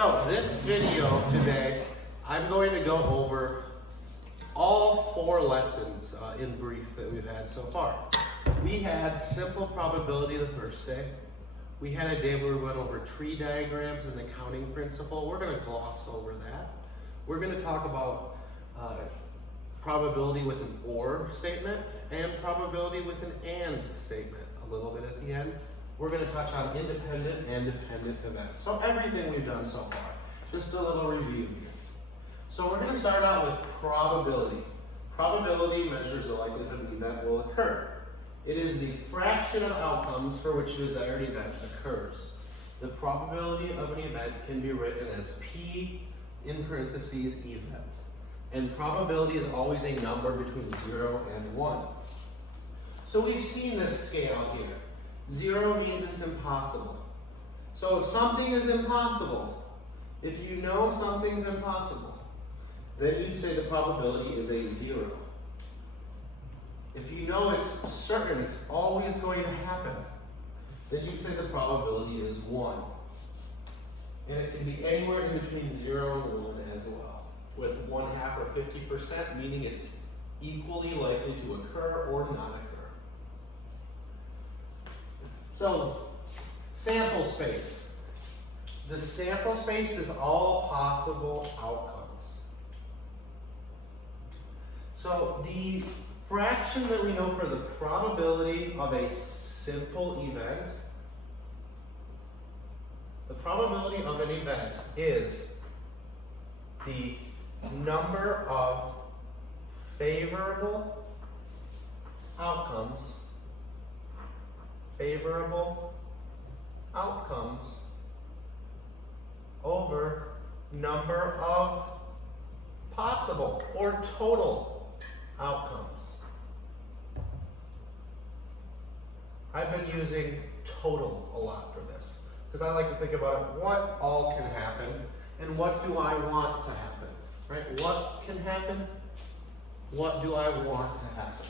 So this video today, I'm going to go over all 4 lessons in brief that we've had so far. We had simple probability the first day. We had a day where we went over tree diagrams and the counting principle. We're going to gloss over that. We're going to talk about probability with an or statement and probability with an and statement a little bit at the end. We're going to touch on independent and dependent events. So everything we've done so far. Just a little review here. So we're going to start out with probability. Probability measures the likelihood an event will occur. It is the fraction of outcomes for which the desired event occurs. The probability of an event can be written as P in parentheses event. And probability is always a number between 0 and 1. So we've seen this scale here. 0 means it's impossible. So if something is impossible, if you know something's impossible, then you'd say the probability is a 0. If you know it's certain, it's always going to happen, then you'd say the probability is 1. And it can be anywhere in between 0 and 1 as well, with 1/2 or 50%, meaning it's equally likely to occur or not occur. So, sample space. The sample space is all possible outcomes. So, the fraction that we know for the probability of a simple event, the probability of an event is the number of favorable outcomes over number of possible or total outcomes. I've been using total a lot for this because I like to think about it, what all can happen and what do I want to happen, right? What can happen? What do I want to happen?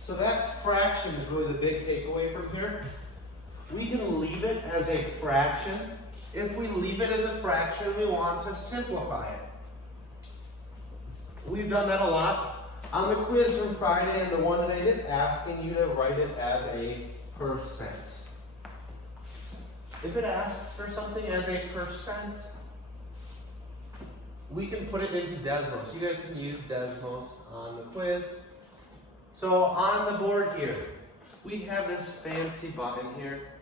So that fraction is really the big takeaway from here. We can leave it as a fraction. If we leave it as a fraction, we want to simplify it. We've done that a lot. On the quiz from Friday and the one that I did, asking you to write it as a percent. If it asks for something as a percent, we can put it into Desmos. You guys can use Desmos on the quiz. So on the board here, we have this fancy button here.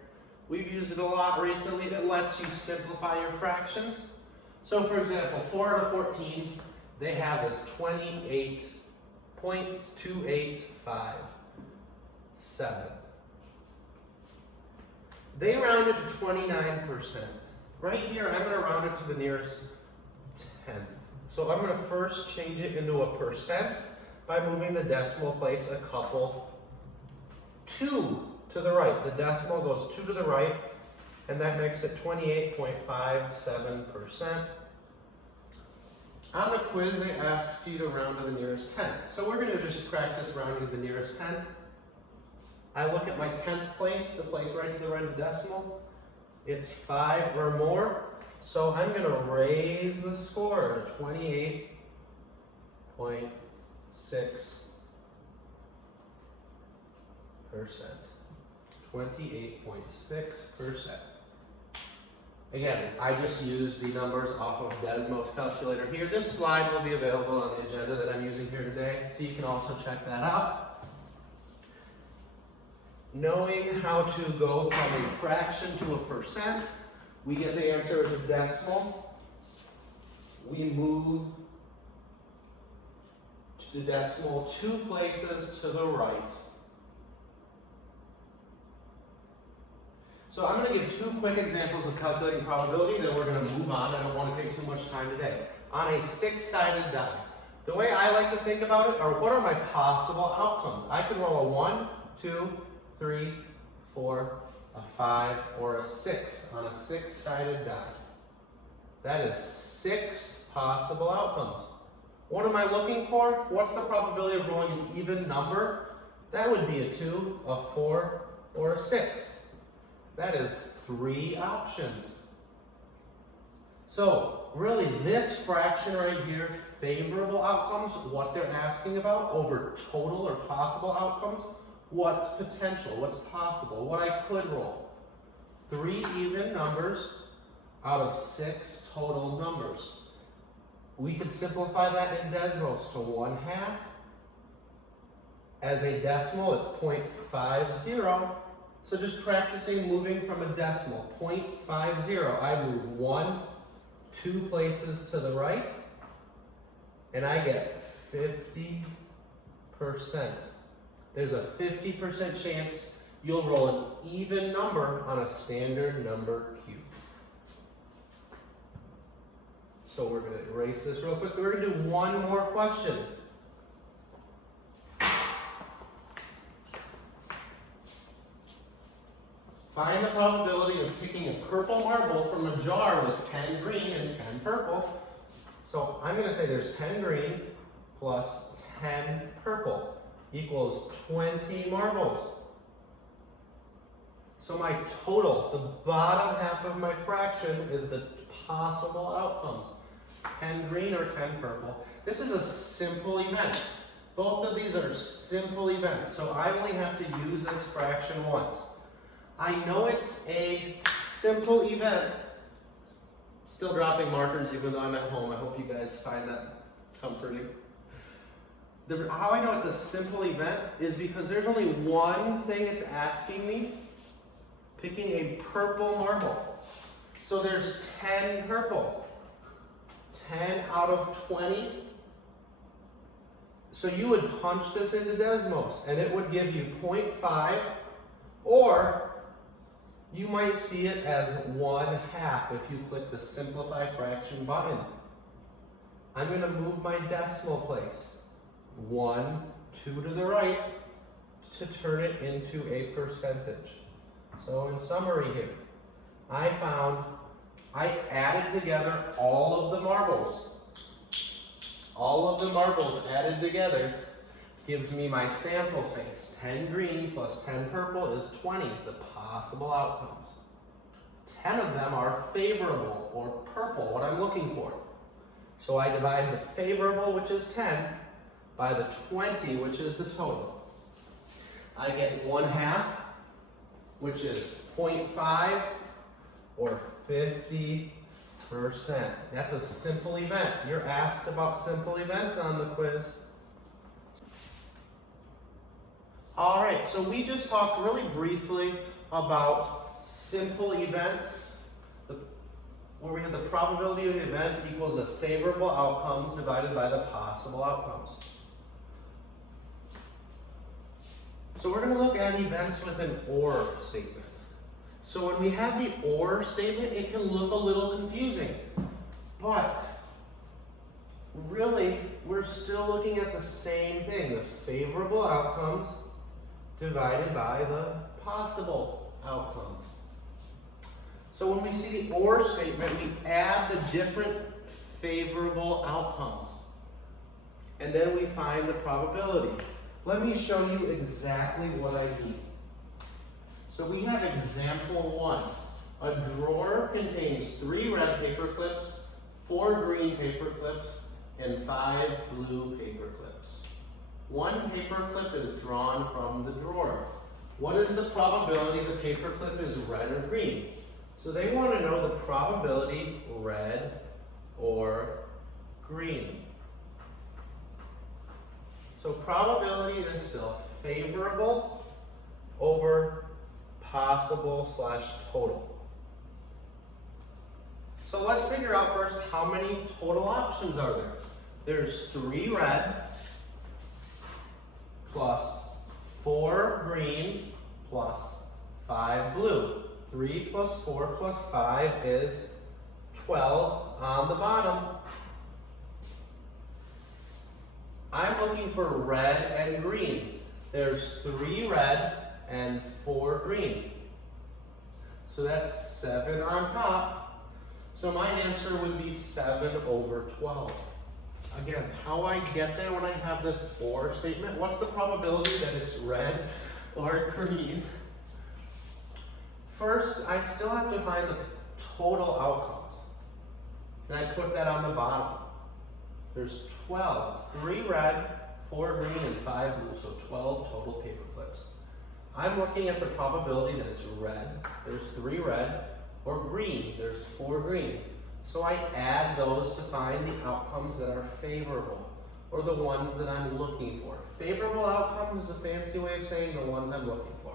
We've used it a lot recently. It lets you simplify your fractions. So for example, 4 out of 14, they have this 28.2857. They round it to 29%. Right here, I'm going to round it to the nearest 10th. So I'm going to first change it into a percent by moving the decimal place a couple 2 to the right. The decimal goes 2 to the right, and that makes it 28.57%. On the quiz, they asked you to round to the nearest 10th. So we're going to just practice rounding to the nearest 10th. I look at my 10th place, the place right to the right of the decimal. It's 5 or more. So I'm going to raise the score to 28.6%. 28.6%. Again, I just used the numbers off of Desmos calculator here. This slide will be available on the agenda that I'm using here today, so you can also check that out. Knowing how to go from a fraction to a percent, we get the answer as a decimal. We move to the decimal 2 places to the right. So I'm going to give 2 quick examples of calculating probability, then we're going to move on. I don't want to take too much time today. On a 6-sided die, the way I like to think about it are, what are my possible outcomes? I could roll a 1, 2, 3, 4, a 5, or a 6 on a 6-sided die. That is 6 possible outcomes. What am I looking for? What's the probability of rolling an even number? That would be a 2, a 4, or a 6. That is 3 options. So really this fraction right here, favorable outcomes, what they're asking about over total or possible outcomes, what's potential, what's possible, what I could roll. 3 even numbers out of 6 total numbers. We could simplify that in Desmos to 1/2. As a decimal, it's 0.50. So just practicing moving from a decimal, 0.50. I move 1, 2 places to the right, and I get 50%. There's a 50% chance you'll roll an even number on a standard number cube. So we're going to erase this real quick. We're going to do one more question. Find the probability of picking a purple marble from a jar with 10 green and 10 purple. So I'm going to say there's 10 green plus 10 purple equals 20 marbles. So my total, the bottom half of my fraction, is the possible outcomes. 10 green or 10 purple. This is a simple event. Both of these are simple events, so I only have to use this fraction once. I know it's a simple event. Still dropping markers even though I'm at home. I hope you guys find that comforting. How I know it's a simple event is because there's only one thing it's asking me, picking a purple marble. So there's 10 purple. 10 out of 20. So you would punch this into Desmos and it would give you 0.5, or you might see it as 1/2 if you click the simplify fraction button. I'm going to move my decimal place 1, 2 to the right to turn it into a percentage. So in summary here, I added together all of the marbles. All of the marbles added together gives me my sample space. 10 green plus 10 purple is 20, the possible outcomes. 10 of them are favorable or purple, what I'm looking for. So I divide the favorable, which is 10, by the 20, which is the total. I get 1/2, which is 0.5 or 50%. That's a simple event. You're asked about simple events on the quiz. All right, so we just talked really briefly about simple events, where we have the probability of the event equals the favorable outcomes divided by the possible outcomes. So we're going to look at events with an OR statement. So when we have the OR statement, it can look a little confusing, but really we're still looking at the same thing, the favorable outcomes divided by the possible outcomes. So when we see the OR statement, we add the different favorable outcomes, and then we find the probability. Let me show you exactly what I mean. So we have example 1. A drawer contains 3 red paper clips, 4 green paper clips, and 5 blue paper clips. 1 paper clip is drawn from the drawer. What is the probability the paper clip is red or green? So they want to know the probability red or green. So probability is still favorable over possible / total. So let's figure out first how many total options are there. There's 3 red plus 4 green plus 5 blue. 3 plus 4 plus 5 is 12 on the bottom. I'm looking for red and green. There's 3 red and 4 green. So that's 7 on top. So my answer would be 7 over 12. Again, how I get there when I have this OR statement, what's the probability that it's red or green? First, I still have to find the total outcomes. and I put that on the bottom. There's 12, 3 red, 4 green, and 5 blue, so 12 total paper clips. I'm looking at the probability that it's red, there's 3 red, or green, there's 4 green. So I add those to find the outcomes that are favorable, or the ones that I'm looking for. Favorable outcome is a fancy way of saying the ones I'm looking for.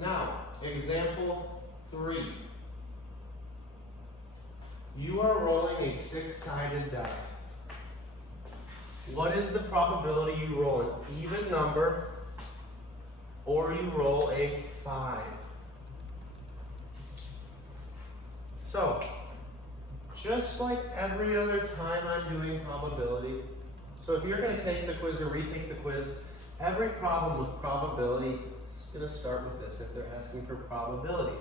Now, example 3. You are rolling a 6-sided die. What is the probability you roll an even number or you roll a 5? So, just like every other time I'm doing probability, so if you're going to take the quiz or retake the quiz, every problem with probability is going to start with this if they're asking for probability.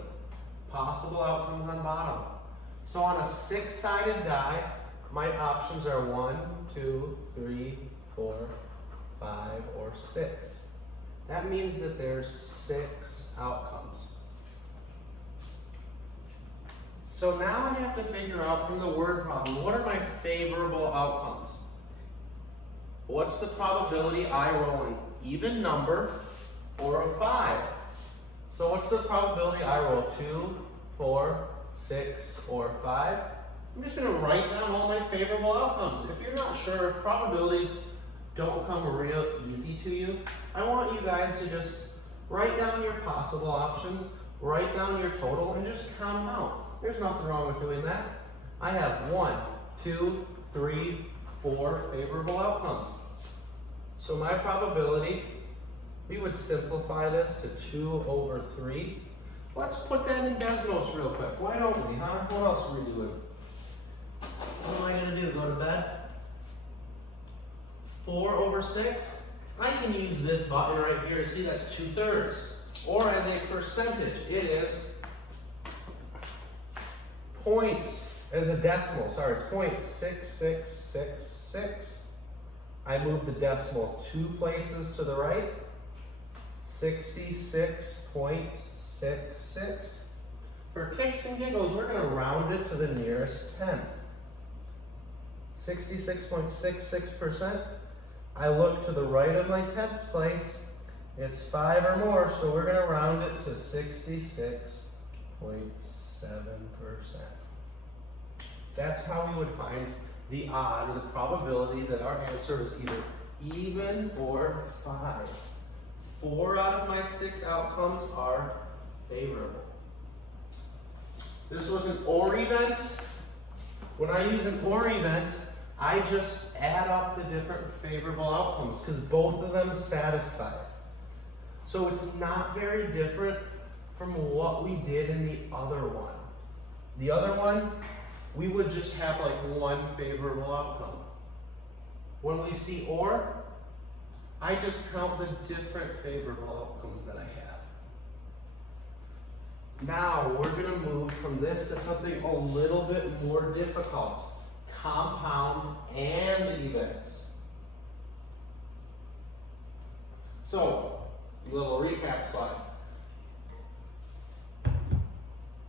Possible outcomes on bottom. So on a 6-sided die, my options are 1, 2, 3, 4, 5, or 6. That means that there's 6 outcomes. So now I have to figure out from the word problem, what are my favorable outcomes? What's the probability I roll an even number or a 5? So what's the probability I roll 2, 4, 6, or 5? I'm just going to write down all my favorable outcomes. If you're not sure, probabilities don't come real easy to you. I want you guys to just write down your possible options, write down your total, and just count them out. There's nothing wrong with doing that. I have 1, 2, 3, 4 favorable outcomes. So my probability, we would simplify this to 2 over 3. Let's put that in Desmos real quick. Why don't we, huh? What else are we doing? What am I going to do? Go to bed? 4 over 6? I can use this button right here. See, that's 2/3. Or as a percentage, it is as a decimal, sorry, it's 0.6666. I move the decimal 2 places to the right. 66.66. For kicks and giggles, we're going to round it to the nearest tenth. 66.66%. I look to the right of my tenths place. It's 5 or more, so we're going to round it to 66.7%. That's how we would find the odd, or the probability that our answer is either even or 5. 4 out of my 6 outcomes are favorable. This was an OR event. When I use an OR event, I just add up the different favorable outcomes because both of them satisfy it. So it's not very different from what we did in the other one. The other one, we would just have like one favorable outcome. When we see OR, I just count the different favorable outcomes that I have. Now we're going to move from this to something a little bit more difficult. Compound and events. So, little recap slide.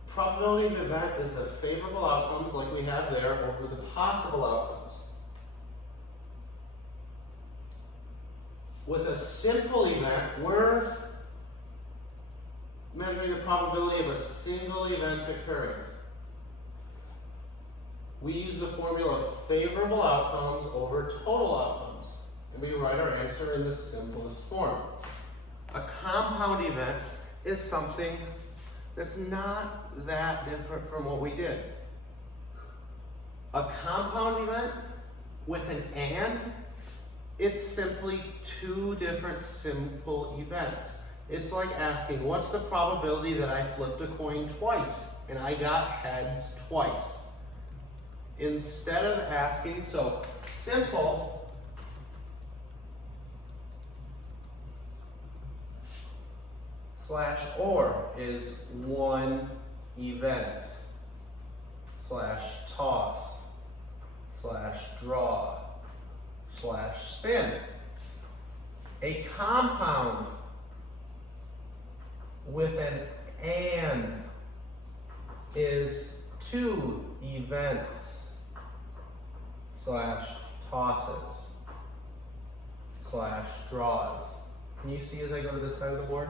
Probability of event is the favorable outcomes like we have there over the possible outcomes. With a simple event, we're measuring the probability of a single event occurring. We use the formula of favorable outcomes over total outcomes, and we write our answer in the simplest form. A compound event is something that's not that different from what we did. A compound event with an and, it's simply 2 different simple events. It's like asking, what's the probability that I flipped a coin twice and I got heads twice? Instead of asking, so simple / or is 1 event / toss / draw / spin. A compound with an and is 2 events / tosses / draws. Can you see as I go to this side of the board?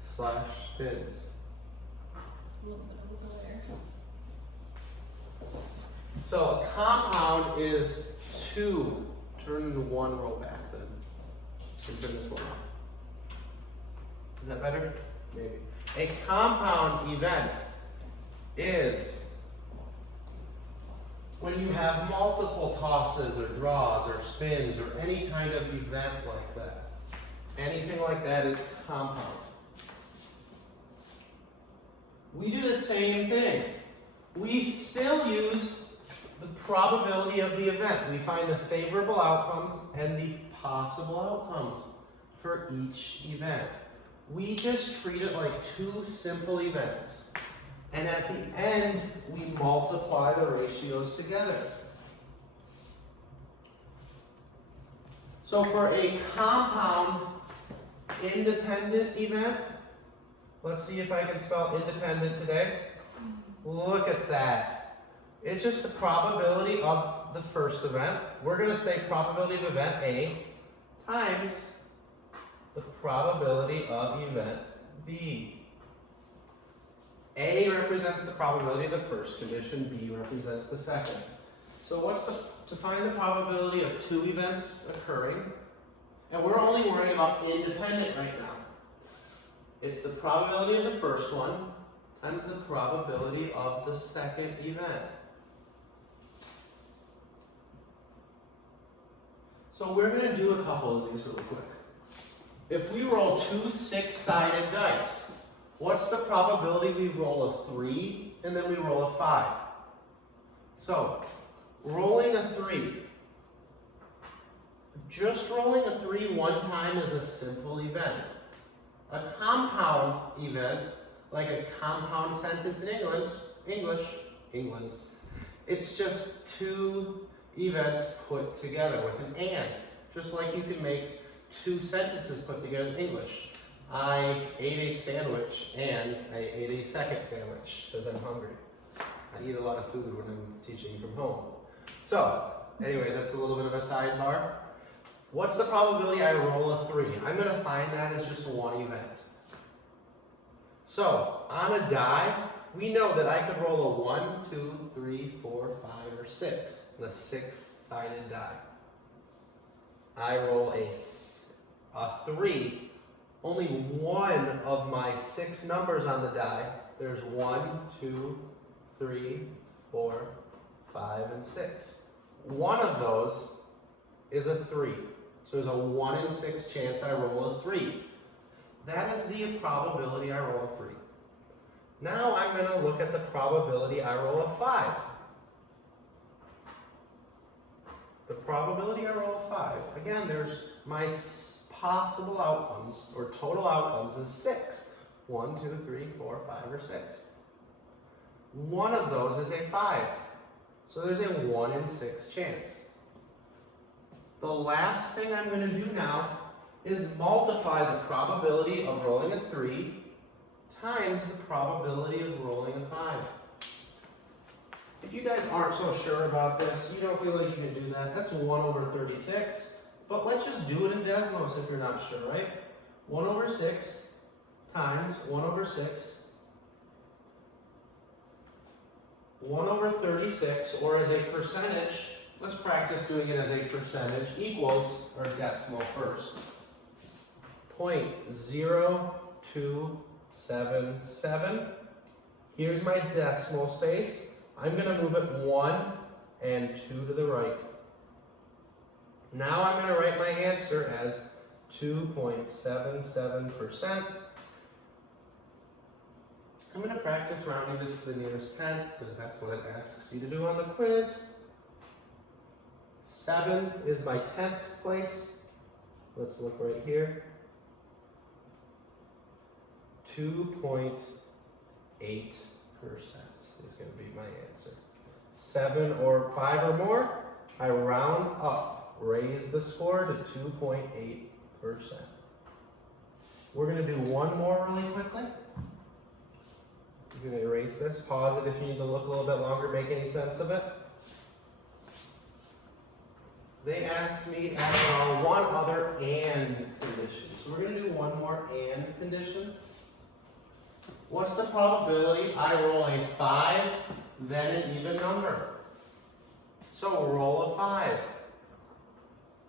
/ spins. A little bit of a glare. So a compound is 2. Turn the 1 row back then. And turn this one off. Is that better? Maybe. A compound event is when you have multiple tosses or draws or spins or any kind of event like that. Anything like that is compound. We do the same thing. We still use the probability of the event. We find the favorable outcomes and the possible outcomes for each event. We just treat it like 2 simple events. And at the end, we multiply the ratios together. So for a compound independent event, let's see if I can spell independent today. Look at that. It's just the probability of the first event. We're going to say probability of event A times the probability of event B. A represents the probability of the first condition, B represents the second. So to find the probability of 2 events occurring, and we're only worrying about independent right now. It's the probability of the first one times the probability of the second event. So we're going to do a couple of these really quick. If we roll 2 6-sided dice, what's the probability we roll a 3 and then we roll a 5? So, rolling a 3. Just rolling a 3 one time is a simple event. A compound event, like a compound sentence in England, it's just 2 events put together with an and. Just like you can make 2 sentences put together in English. I ate a sandwich and I ate a second sandwich because I'm hungry. I eat a lot of food when I'm teaching from home. So, anyways, that's a little bit of a sidebar. What's the probability I roll a 3? I'm going to find that as just one event. So, on a die, we know that I could roll a 1, 2, 3, 4, 5, or 6. The 6-sided die. I roll a 3. Only one of my 6 numbers on the die. There's 1, 2, 3, 4, 5, and 6. One of those is a 3. So there's a 1 in 6 chance I roll a 3. That is the probability I roll a 3. Now I'm going to look at the probability I roll a 5. The probability I roll a 5. Again, there's my possible outcomes, or total outcomes, is 6. 1, 2, 3, 4, 5, or 6. One of those is a 5. So there's a 1 in 6 chance. The last thing I'm going to do now is multiply the probability of rolling a 3 times the probability of rolling a 5. If you guys aren't so sure about this, you don't feel like you can do that, that's 1 over 36. But let's just do it in Desmos if you're not sure, right? 1 over 6 times 1 over 6, 1 over 36, or as a percentage, let's practice doing it as a percentage, equals, or decimal first, 0.0277. Here's my decimal space. I'm going to move it 1 and 2 to the right. Now I'm going to write my answer as 2.77%. I'm going to practice rounding this to the nearest tenth because that's what it asks you to do on the quiz. 7 is my 10th place. Let's look right here. 2.8% is going to be my answer. 7 or 5 or more, I round up, raise the score to 2.8%. We're gonna do one more really quickly. I'm gonna erase this, pause it if you need to look a little bit longer, make any sense of it. They asked me as well one other and condition. So we're gonna do one more and condition. What's the probability I roll a 5, then an even number? So roll a 5.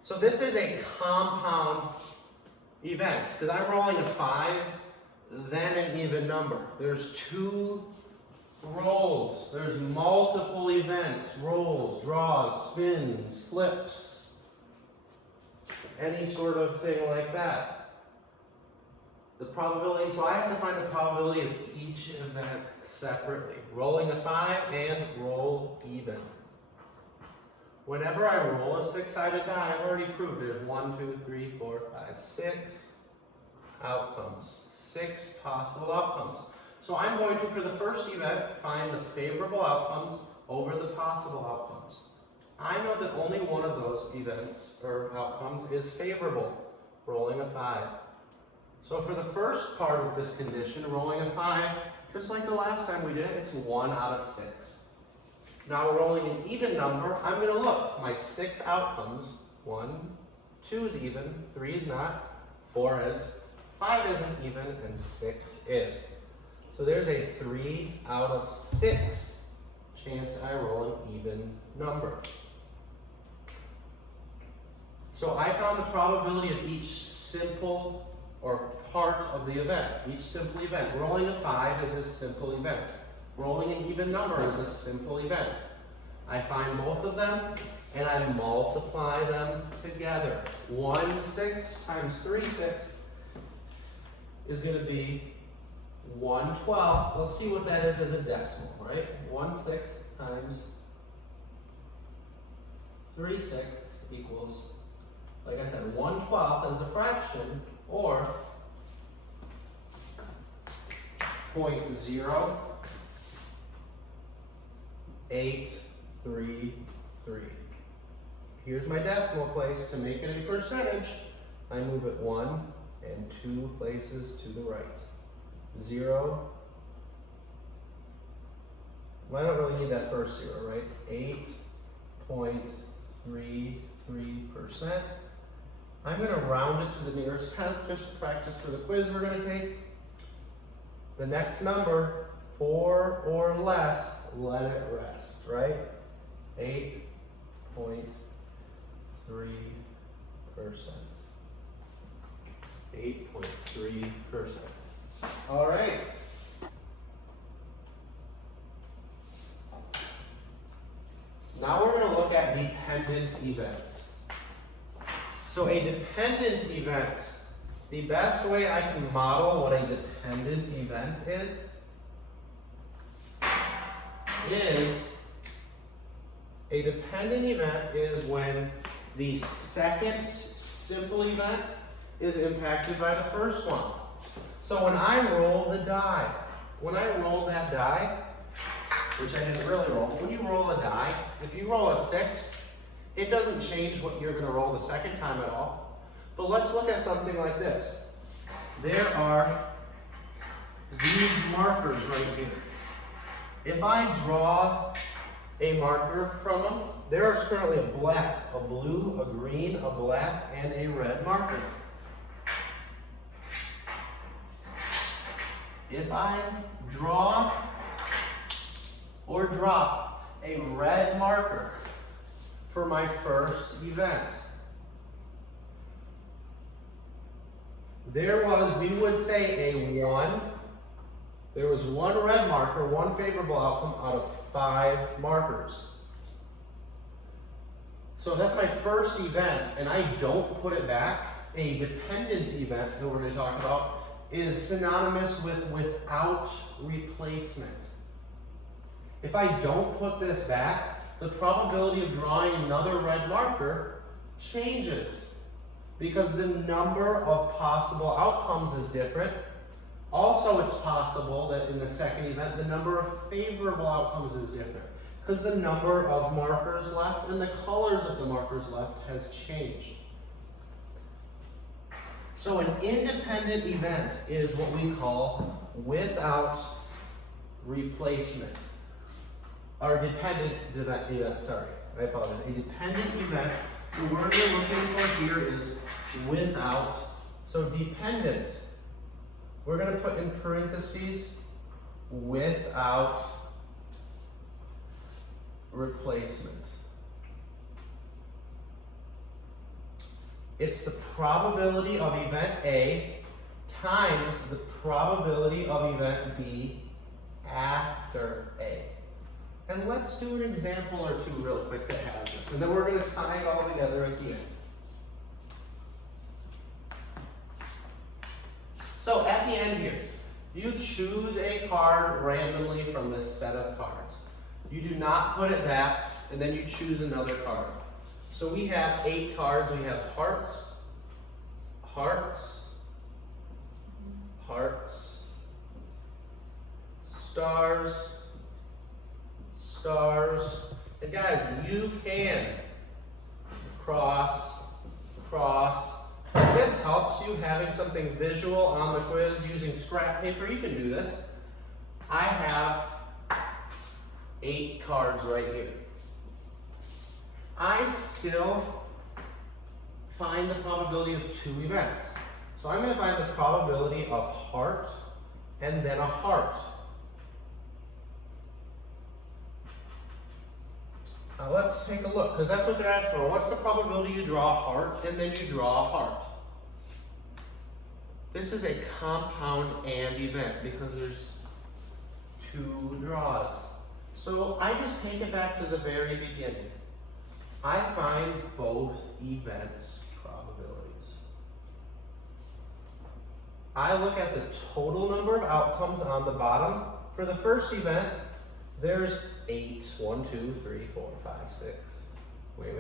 So this is a compound event, because I'm rolling a 5, then an even number. There's 2 rolls. There's multiple events, rolls, draws, spins, flips, any sort of thing like that. The probability, so I have to find the probability of each event separately. Rolling a 5 and roll even. Whenever I roll a 6-sided die, I've already proved there's 1, 2, 3, 4, 5, 6 outcomes. 6 possible outcomes. So I'm going to, for the first event, find the favorable outcomes over the possible outcomes. I know that only one of those events or outcomes is favorable, rolling a 5. So for the first part of this condition, rolling a 5, just like the last time we did it, it's 1 out of 6. Now rolling an even number, I'm going to look. My 6 outcomes, 1, 2 is even, 3 is not, 4 is, 5 isn't even, and 6 is. So there's a 3 out of 6 chance I roll an even number. So I found the probability of each simple or part of the event, each simple event. Rolling a 5 is a simple event. Rolling an even number is a simple event. I find both of them and I multiply them together. 1/6 times 3/6 is going to be 1/12. Let's see what that is as a decimal, right? 1/6 times 3/6 equals, like I said, 1/12 as a fraction, or 0.0833. Here's my decimal place. To make it a percentage, I move it 1 and 2 places to the right. 0. Well, I don't really need that first 0, right? 8.33%. I'm going to round it to the nearest tenth just to practice for the quiz we're going to take. The next number, 4 or less, let it rest, right? 8.3%. 8.3%. All right. Now we're going to look at dependent events. So a dependent event, the best way I can model what a dependent event is a dependent event is when the second simple event is impacted by the first one. So when I roll the die, when I roll that die, which I didn't really roll, when you roll a die, if you roll a 6, it doesn't change what you're going to roll the second time at all. But let's look at something like this. There are these markers right here. If I draw a marker from them, there is currently a black, a blue, a green, a black, and a red marker. If I draw or drop a red marker for my first event, there was, we would say, a 1. There was 1 red marker, 1 favorable outcome out of 5 markers. So that's my first event, and I don't put it back. A dependent event that we're going to talk about is synonymous with without replacement. If I don't put this back, the probability of drawing another red marker changes because the number of possible outcomes is different. Also, it's possible that in the second event, the number of favorable outcomes is different because the number of markers left and the colors of the markers left has changed. So an independent event is what we call without replacement. Or dependent event, sorry, I apologize. A dependent event, the word we're looking for here is without. So dependent, we're going to put in parentheses without replacement. It's the probability of event A times the probability of event B after A. And let's do an example or two real quick that has this, and then we're going to tie it all together at the end. So at the end here, you choose a card randomly from this set of cards. You do not put it back, and then you choose another card. So we have 8 cards. We have hearts, hearts, hearts, stars, stars. And guys, you can cross, cross. If this helps you having something visual on the quiz using scrap paper, you can do this. I have 8 cards right here. I still find the probability of 2 events. So I'm going to find the probability of heart and then a heart. Now let's take a look, because that's what they're asking for. What's the probability you draw a heart and then you draw a heart? This is a compound and event because there's 2 draws. So I just take it back to the very beginning. I find both events' probabilities. I look at the total number of outcomes on the bottom. For the first event, there's 8. 1, 2, 3, 4, 5, 6. Wait.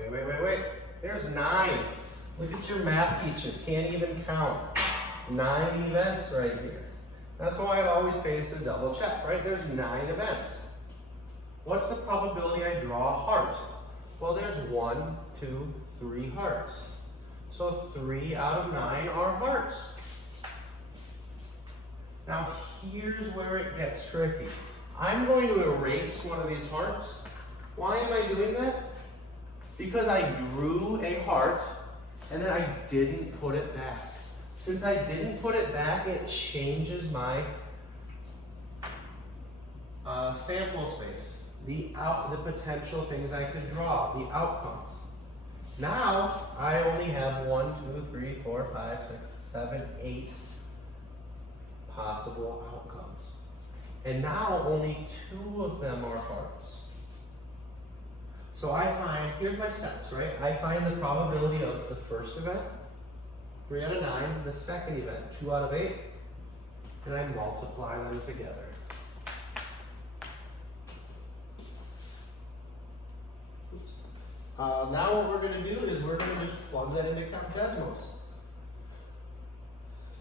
There's 9. Look at your math teacher. Can't even count. 9 events right here. That's why it always pays to double check, right? There's 9 events. What's the probability I draw a heart? Well, there's 1, 2, 3 hearts. So 3 out of 9 are hearts. Now here's where it gets tricky. I'm going to erase one of these hearts. Why am I doing that? Because I drew a heart and then I didn't put it back. Since I didn't put it back, it changes my sample space. The potential things I could draw, the outcomes. Now, I only have 1, 2, 3, 4, 5, 6, 7, 8 possible outcomes. And now only 2 of them are hearts. So I find, here's my steps, right? I find the probability of the first event, 3 out of 9, the second event, 2 out of 8, and I multiply them together. Now what we're going to do is we're going to just plug that into Desmos.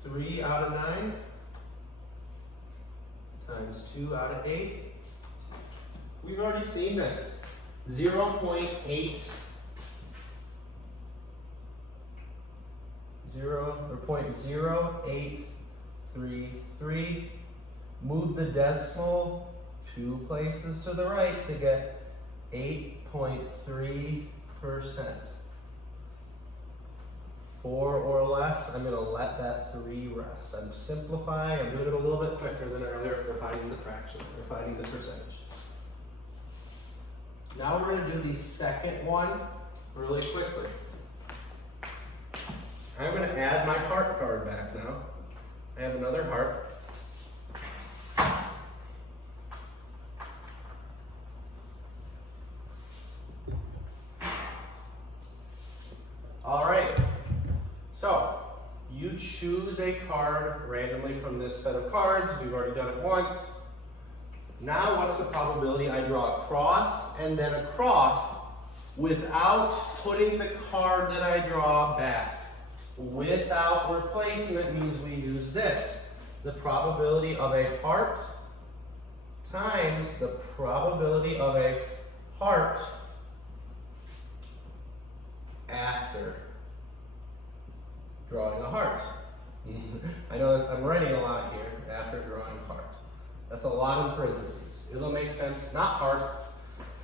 3 out of 9 times 2 out of 8. We've already seen this. 0.8 0.0833. Move the decimal 2 places to the right to get 8.3%. 4 or less, I'm going to let that 3 rest. I'm simplifying, I'm doing it a little bit quicker than earlier for finding the fraction, or finding the percentage. Now we're going to do the second one really quickly. I'm going to add my heart card back now. I have another heart. All right, so you choose a card randomly from this set of cards. We've already done it once. Now what's the probability I draw a cross and then a cross without putting the card that I draw back? Without replacement means we use this. The probability of a heart times the probability of a heart after drawing a heart. I know I'm writing a lot here after drawing part. That's a lot in parentheses. It'll make sense, not part.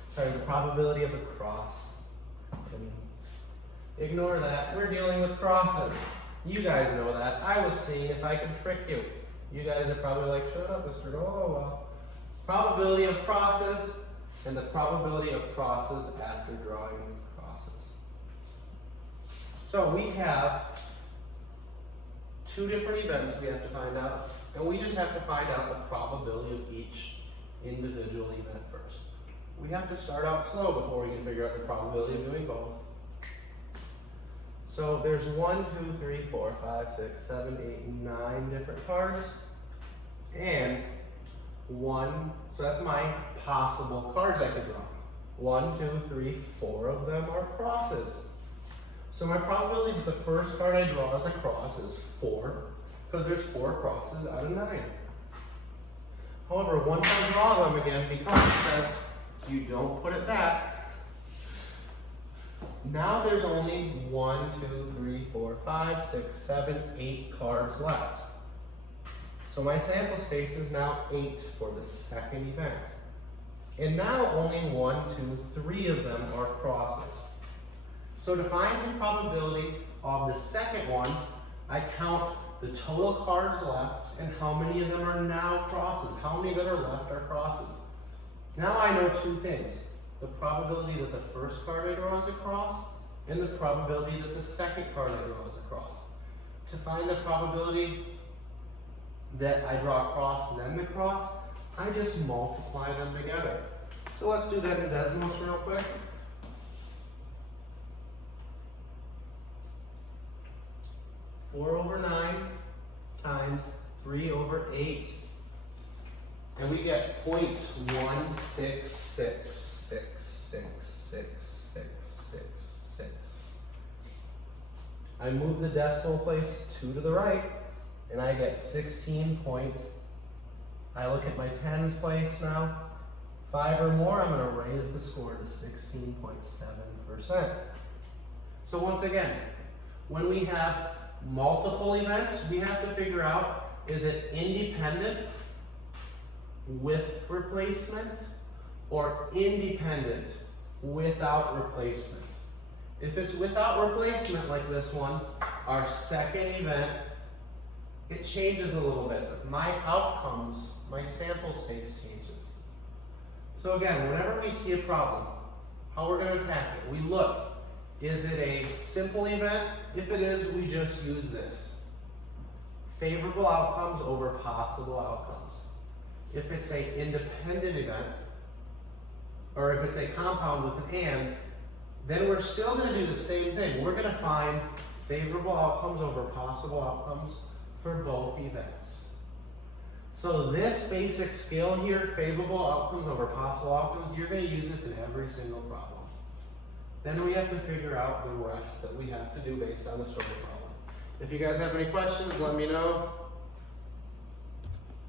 Sorry, the probability of a cross. Ignore that. We're dealing with crosses. You guys know that. I was seeing if I could trick you. You guys are probably like, shut up, Mr. Oh, well. Probability of crosses and the probability of crosses after drawing crosses. So we have two different events we have to find out, and we just have to find out the probability of each individual event first. We have to start out slow before we can figure out the probability of doing both. So there's 1, 2, 3, 4, 5, 6, 7, 8, 9 different cards, and so that's my possible cards I could draw. 1, 2, 3, 4 of them are crosses. So my probability that the first card I draw as a cross is 4, because there's 4 crosses out of 9. However, once I draw them again, because it says you don't put it back, now there's only 1, 2, 3, 4, 5, 6, 7, 8 cards left. So my sample space is now 8 for the second event. And now only 1, 2, 3 of them are crosses. So to find the probability of the second one, I count the total cards left and how many of them are now crosses. How many that are left are crosses. Now I know two things. The probability that the first card I draw is a cross, and the probability that the second card I draw is a cross. To find the probability that I draw a cross and then the cross, I just multiply them together. So let's do that in decimals real quick. Four over 9 times 3 over 8. And we get 0.166666666. I move the decimal place 2 to the right, and I get 16 point. I look at my tens place now. 5 or more, I'm going to raise the score to 16.7%. So once again, when we have multiple events, we have to figure out, is it independent with replacement or independent without replacement? If it's without replacement like this one, our second event, it changes a little bit. My outcomes, my sample space changes. So again, whenever we see a problem, how we're going to attack it, we look. Is it a simple event? If it is, we just use this. Favorable outcomes over possible outcomes. If it's an independent event, or if it's a compound with an and, then we're still going to do the same thing. We're going to find favorable outcomes over possible outcomes for both events. So this basic skill here, favorable outcomes over possible outcomes, you're going to use this in every single problem. Then we have to figure out the rest that we have to do based on the story problem. If you guys have any questions, let me know.